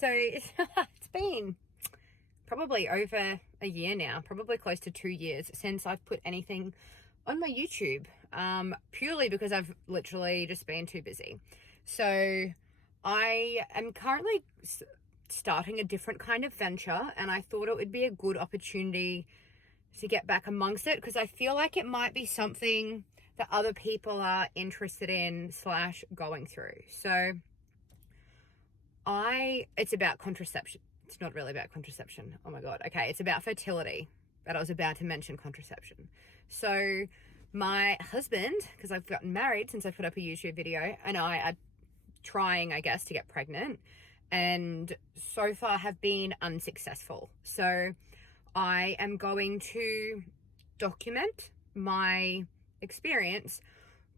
So it's been probably over a year now, probably close to 2 years since I've put anything on my YouTube, purely because I've literally just been too busy. So I am currently starting a different kind of venture, and I thought it would be a good opportunity to get back amongst it, because I feel like it might be something that other people are interested in / going through. So it's about contraception. It's not really about contraception. Oh my God. Okay. It's about fertility, but I was about to mention contraception. So my husband, because I've gotten married since I put up a YouTube video, and I are trying, I guess, to get pregnant, and so far have been unsuccessful. So I am going to document my experience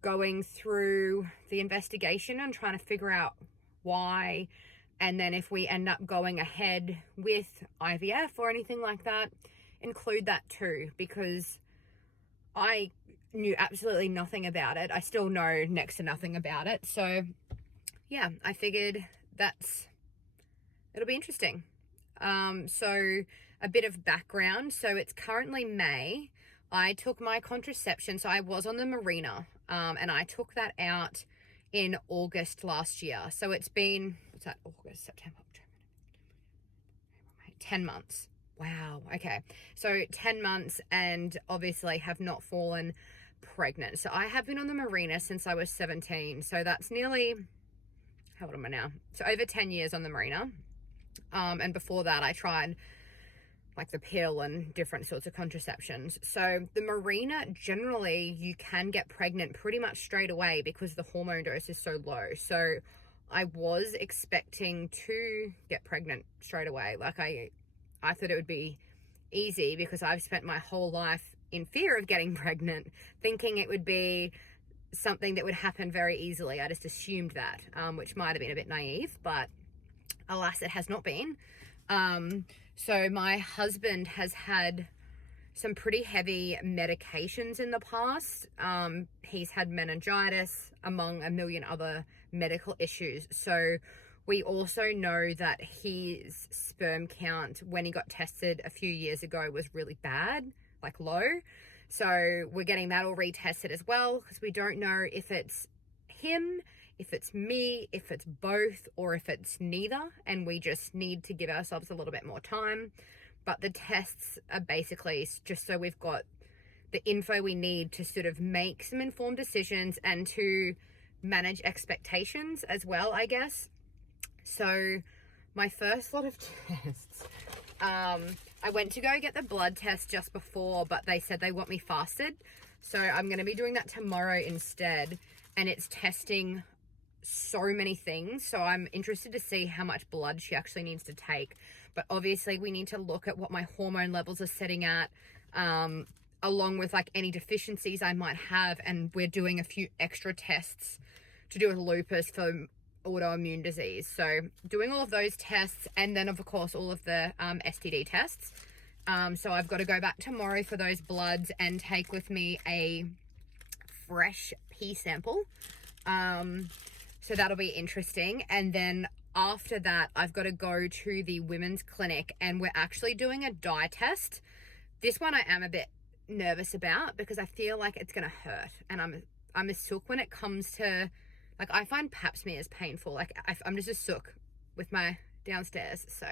going through the investigation and trying to figure out why, and then if we end up going ahead with IVF or anything like that, include that too, because I knew absolutely nothing about it. I still know next to nothing about it. So yeah, I figured it'll be interesting. So a bit of background. So it's currently May. I took my contraception. So I was on the Mirena, and I took that out in August last year. So it's been, what's that? August, September, October, 10 months. Wow. Okay. So 10 months, and obviously have not fallen pregnant. So I have been on the Mirena since I was 17. So that's nearly, how old am I now? So over 10 years on the Mirena. And before that, I tried like the pill and different sorts of contraceptions. So the Mirena, generally you can get pregnant pretty much straight away because the hormone dose is so low. So I was expecting to get pregnant straight away. Like I thought it would be easy, because I've spent my whole life in fear of getting pregnant, thinking it would be something that would happen very easily. I just assumed that, which might have been a bit naive, but alas, it has not been. So my husband has had some pretty heavy medications in the past. He's had meningitis, among a million other medical issues. So we also know that his sperm count, when he got tested a few years ago, was really bad, like low. So we're getting that all retested as well, because we don't know if it's him, if it's me, if it's both, or if it's neither, and we just need to give ourselves a little bit more time. But the tests are basically just so we've got the info we need to sort of make some informed decisions and to manage expectations as well, I guess. So my first lot of tests, I went to go get the blood test just before, but they said they want me fasted. So I'm going to be doing that tomorrow instead. And it's testing so many things. So I'm interested to see how much blood she actually needs to take. But obviously we need to look at what my hormone levels are setting at, along with like any deficiencies I might have. And we're doing a few extra tests to do with lupus for autoimmune disease. So doing all of those tests, and then of course all of the STD tests. So I've got to go back tomorrow for those bloods and take with me a fresh pee sample. So that'll be interesting. And then after that, I've got to go to the women's clinic, and we're actually doing a dye test. This one I am a bit nervous about, because I feel like it's going to hurt. And I'm a sook when it comes to, like, I find pap smears painful. Like I'm just a sook with my downstairs. So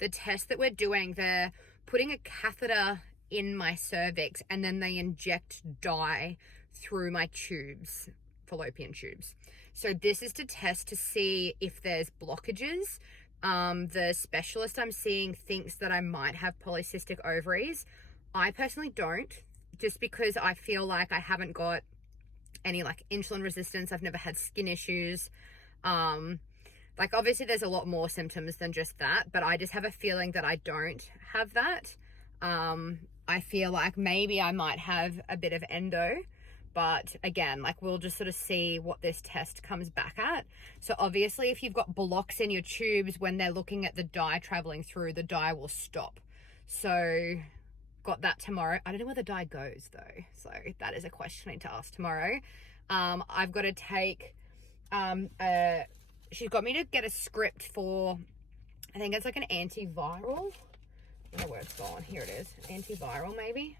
the test that we're doing, they're putting a catheter in my cervix, and then they inject dye through my tubes, fallopian tubes. So this is to test to see if there's blockages. The specialist I'm seeing thinks that I might have polycystic ovaries. I personally don't, just because I feel like I haven't got any like insulin resistance. I've never had skin issues. Like obviously there's a lot more symptoms than just that, but I just have a feeling that I don't have that. I feel like maybe I might have a bit of endo, but again, like we'll just sort of see what this test comes back at. So obviously if you've got blocks in your tubes, when they're looking at the dye traveling through, the dye will stop. So got that tomorrow. I don't know where the dye goes though. So that is a question I need to ask tomorrow. I've got to take, she's got me to get a script for I think it's like an antiviral. I don't know where it's gone. Here it is. Antiviral, maybe.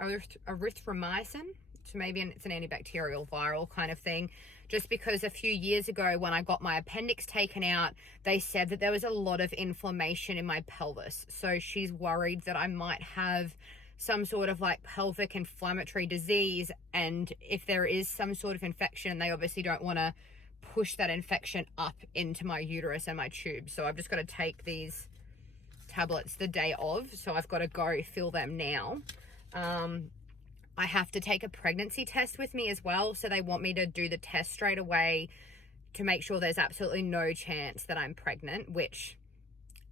Erythromycin. So maybe it's an antibacterial viral kind of thing. Just because a few years ago when I got my appendix taken out, they said that there was a lot of inflammation in my pelvis. So she's worried that I might have some sort of like pelvic inflammatory disease. And if there is some sort of infection, they obviously don't want to push that infection up into my uterus and my tube. So I've just got to take these tablets the day of. So I've got to go fill them now. I have to take a pregnancy test with me as well. So they want me to do the test straight away to make sure there's absolutely no chance that I'm pregnant, which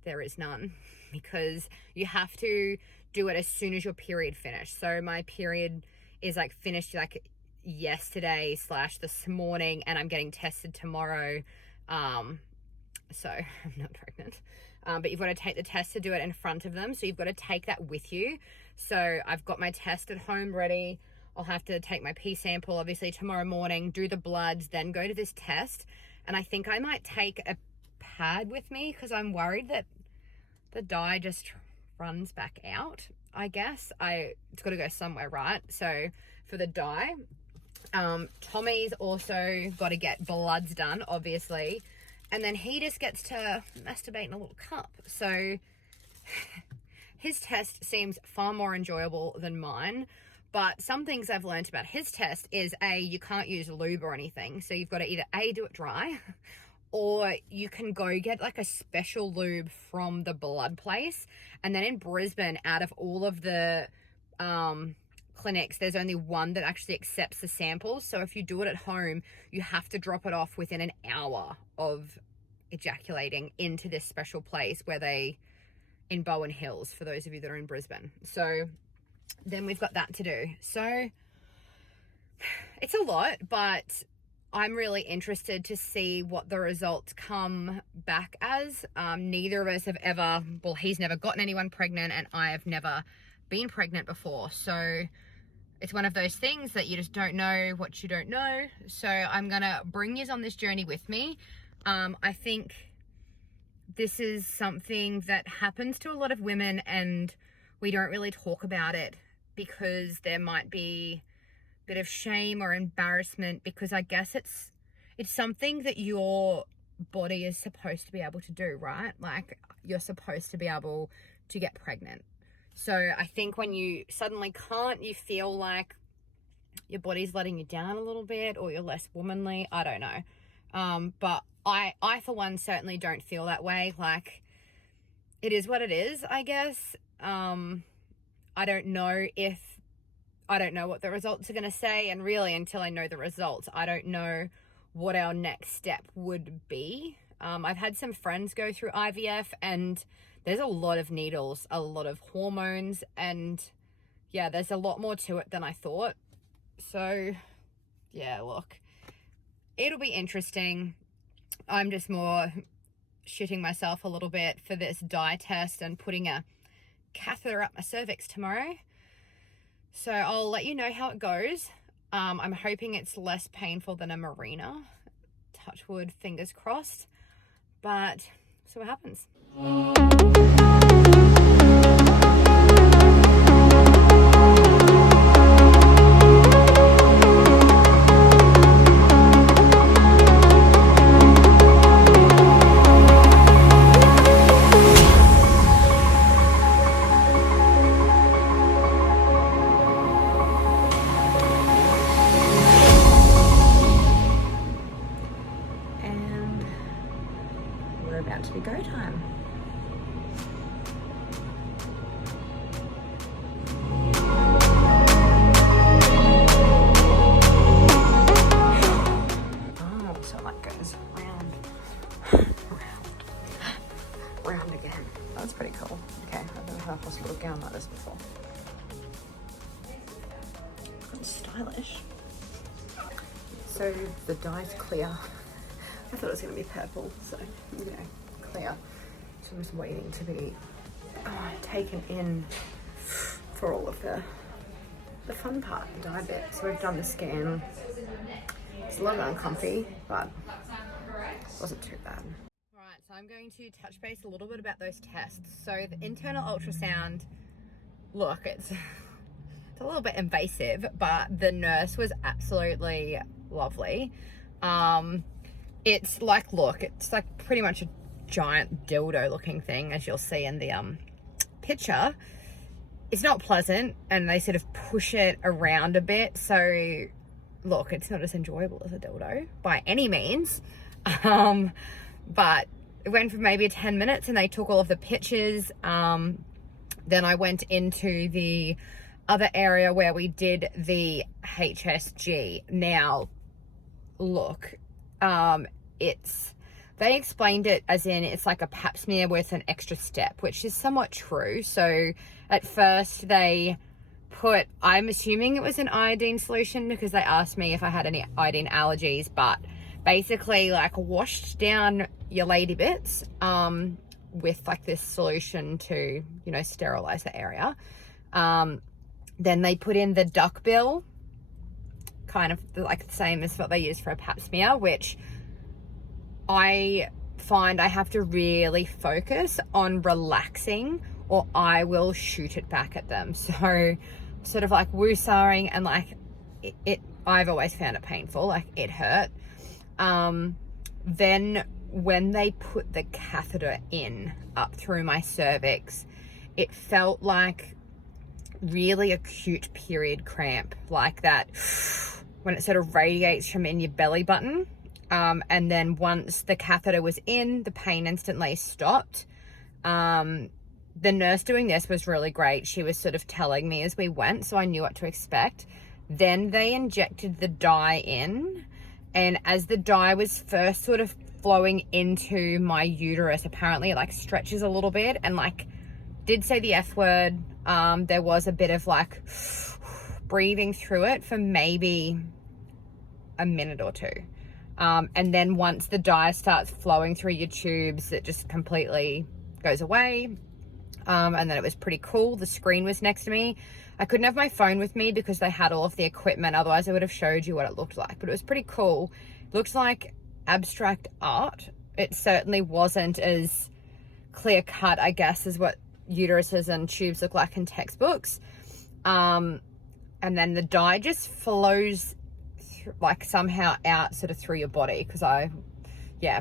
there is none, because you have to do it as soon as your period finished. So my period is like finished like yesterday / this morning, and I'm getting tested tomorrow. So I'm not pregnant. But you've got to take the test to do it in front of them. So you've got to take that with you. So I've got my test at home ready. I'll have to take my pee sample, obviously, tomorrow morning, do the bloods, then go to this test. And I think I might take a pad with me because I'm worried that the dye just runs back out, I guess. It's got to go somewhere, right? So for the dye, Tommy's also got to get bloods done, obviously. And then he just gets to masturbate in a little cup. So his test seems far more enjoyable than mine. But some things I've learned about his test is you can't use lube or anything. So you've got to either do it dry, or you can go get like a special lube from the blood place. And then in Brisbane, out of all of the clinics, there's only one that actually accepts the samples. So if you do it at home, you have to drop it off within an hour of ejaculating into this special place in Bowen Hills, for those of you that are in Brisbane. So then we've got that to do. So it's a lot, but I'm really interested to see what the results come back as. Neither of us have ever, well, he's never gotten anyone pregnant, and I have never been pregnant before. So it's one of those things that you just don't know what you don't know. So I'm going to bring you on this journey with me. I think this is something that happens to a lot of women, and we don't really talk about it because there might be a bit of shame or embarrassment, because I guess it's something that your body is supposed to be able to do, right? Like, you're supposed to be able to get pregnant. So I think when you suddenly can't, you feel like your body's letting you down a little bit, or you're less womanly. I don't know. But I for one certainly don't feel that way. Like, it is what it is, I guess. I don't know what the results are going to say. And really, until I know the results, I don't know what our next step would be. I've had some friends go through IVF, and there's a lot of needles, a lot of hormones, and yeah, there's a lot more to it than I thought. So yeah, look, it'll be interesting. I'm just more shitting myself a little bit for this dye test and putting a catheter up my cervix tomorrow. So I'll let you know how it goes. I'm hoping it's less painful than a Marina. Touch wood, fingers crossed. But see what happens. About to be go time. Oh, so that goes round again. That's pretty cool. Okay, I've never had a hospital gown like this before. It's stylish. So the dye's clear. I thought it was going to be purple, so, you know, clear. So I'm just waiting to be taken in for all of the fun part, the dye bit. So we've done the scan. It's a little uncomfy, but it wasn't too bad. I'm going to touch base a little bit about those tests. So the internal ultrasound, look, it's a little bit invasive, but the nurse was absolutely lovely. It's like, look, it's like pretty much a giant dildo looking thing, as you'll see in the picture. It's not pleasant, and they sort of push it around a bit. So look, it's not as enjoyable as a dildo by any means. But it went for maybe 10 minutes and they took all of the pictures. Then I went into the other area where we did the HSG. Now, look, they explained it as in it's like a pap smear with an extra step, which is somewhat true. So at first they put, I'm assuming it was an iodine solution because they asked me if I had any iodine allergies, but basically like washed down your lady bits with like this solution to, you know, sterilize the area. Then they put in the duckbill, kind of like the same as what they use for a pap smear, which I find I have to really focus on relaxing or I will shoot it back at them. So sort of like woosahing, and like I've always found it painful, like it hurt. Then when they put the catheter in up through my cervix, it felt like really acute period cramp, like that when it sort of radiates from in your belly button. And then once the catheter was in, the pain instantly stopped. The nurse doing this was really great. She was sort of telling me as we went, so I knew what to expect. Then they injected the dye in, and as the dye was first sort of flowing into my uterus, apparently it like stretches a little bit and like did say the F word. There was a bit of like breathing through it for maybe a minute or two. And then once the dye starts flowing through your tubes, it just completely goes away. And then it was pretty cool. The screen was next to me. I couldn't have my phone with me because they had all of the equipment. Otherwise I would have showed you what it looked like, but it was pretty cool. It looked like abstract art. It certainly wasn't as clear cut, I guess, as what uteruses and tubes look like in textbooks. And then the dye just flows like somehow out sort of through your body, because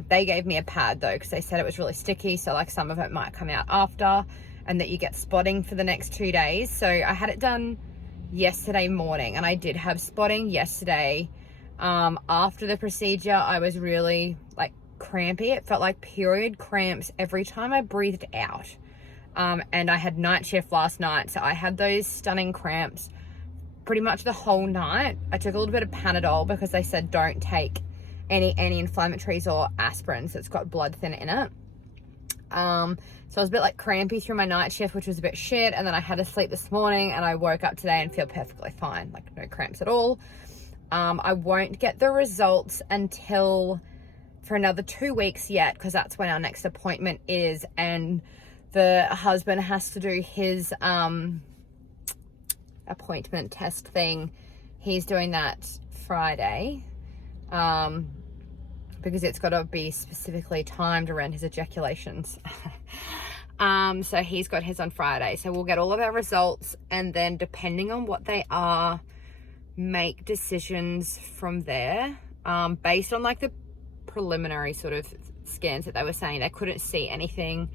they gave me a pad though, because they said it was really sticky, so like some of it might come out after, and that you get spotting for the next 2 days. So I had it done yesterday morning, and I did have spotting yesterday. After the procedure, I was really like crampy. It felt like period cramps every time I breathed out. And I had night shift last night, so I had those stunning cramps pretty much the whole night. I took a little bit of Panadol because they said don't take any anti-inflammatories or aspirins. It's got blood thinner in it. So I was a bit like crampy through my night shift, which was a bit shit. And then I had to sleep this morning, and I woke up today and feel perfectly fine, like no cramps at all. I won't get the results until for another 2 weeks yet, because that's when our next appointment is, and the husband has to do his appointment test thing. He's doing that Friday, because it's got to be specifically timed around his ejaculations. So he's got his on Friday, so we'll get all of our results, and then depending on what they are, make decisions from there, based on like the preliminary sort of scans that they were saying. They couldn't see anything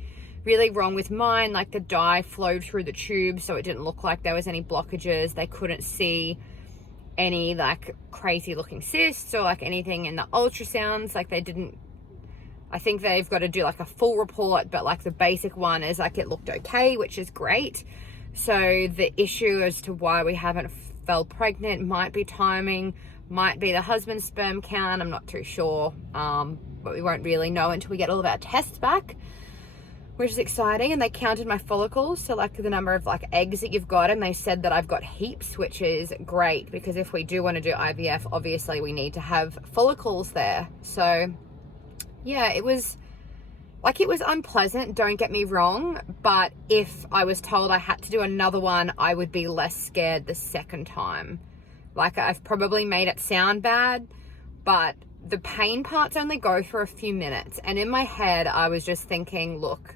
really wrong with mine. Like the dye flowed through the tube, so it didn't look like there was any blockages. They couldn't see any like crazy looking cysts or like anything in the ultrasounds. Like they didn't, I think they've got to do like a full report, but like the basic one is like it looked okay, which is great. So the issue as to why we haven't fell pregnant might be timing, might be the husband's sperm count. I'm not too sure, but we won't really know until we get all of our tests back, which is exciting. And they counted my follicles, so like the number of like eggs that you've got, and they said that I've got heaps, which is great, because if we do want to do IVF, obviously we need to have follicles there. So yeah, it was unpleasant, don't get me wrong, but if I was told I had to do another one, I would be less scared the second time. Like, I've probably made it sound bad, but the pain parts only go for a few minutes. And in my head, I was just thinking, look,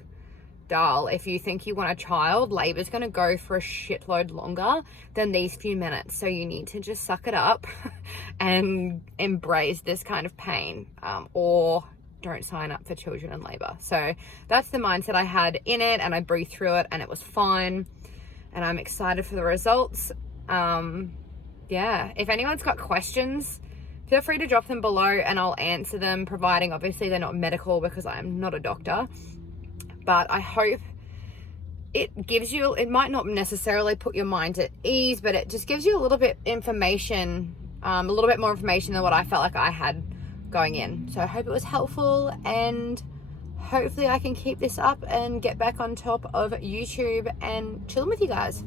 doll, if you think you want a child, labor's going to go for a shitload longer than these few minutes. So you need to just suck it up and embrace this kind of pain, or don't sign up for children in labor. So that's the mindset I had in it, and I breathed through it and it was fine. And I'm excited for the results. Yeah, if anyone's got questions, feel free to drop them below and I'll answer them, providing obviously they're not medical because I'm not a doctor. But I hope it gives you, it might not necessarily put your mind at ease, but it just gives you a little bit information, a little bit more information than what I felt like I had going in. So I hope it was helpful, and hopefully I can keep this up and get back on top of YouTube and chilling with you guys.